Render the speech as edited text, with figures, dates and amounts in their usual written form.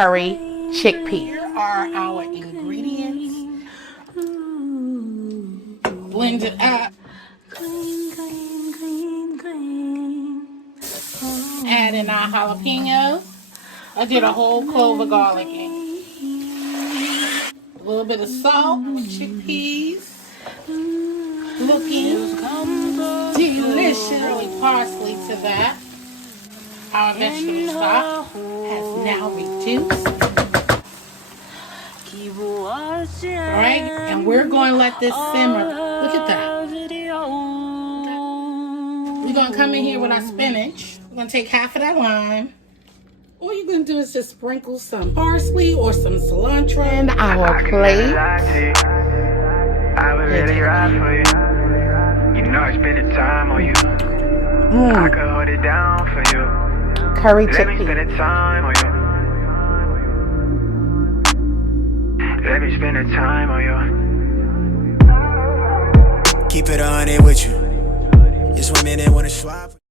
curry chickpeas. Here are our ingredients. Blend it up. Add in our jalapenos. I did a whole clove of garlic in. A little bit of salt with chickpeas. Looking delicious. Parsley to that. Our vegetable stock has now reduced. Alright, and we're going to let this simmer. Look at that. We're going to come in here with our spinach. We're going to take half of that lime. All you're going to do is just sprinkle some parsley or some cilantro in our plate. I would really ride for you. You know I spend the time on you. I could hold it down for you. Curry Let me spend chickpeas. the time on you. Let me spend the time on you. Keep it on it with you. Just 1 minute, wanna swap.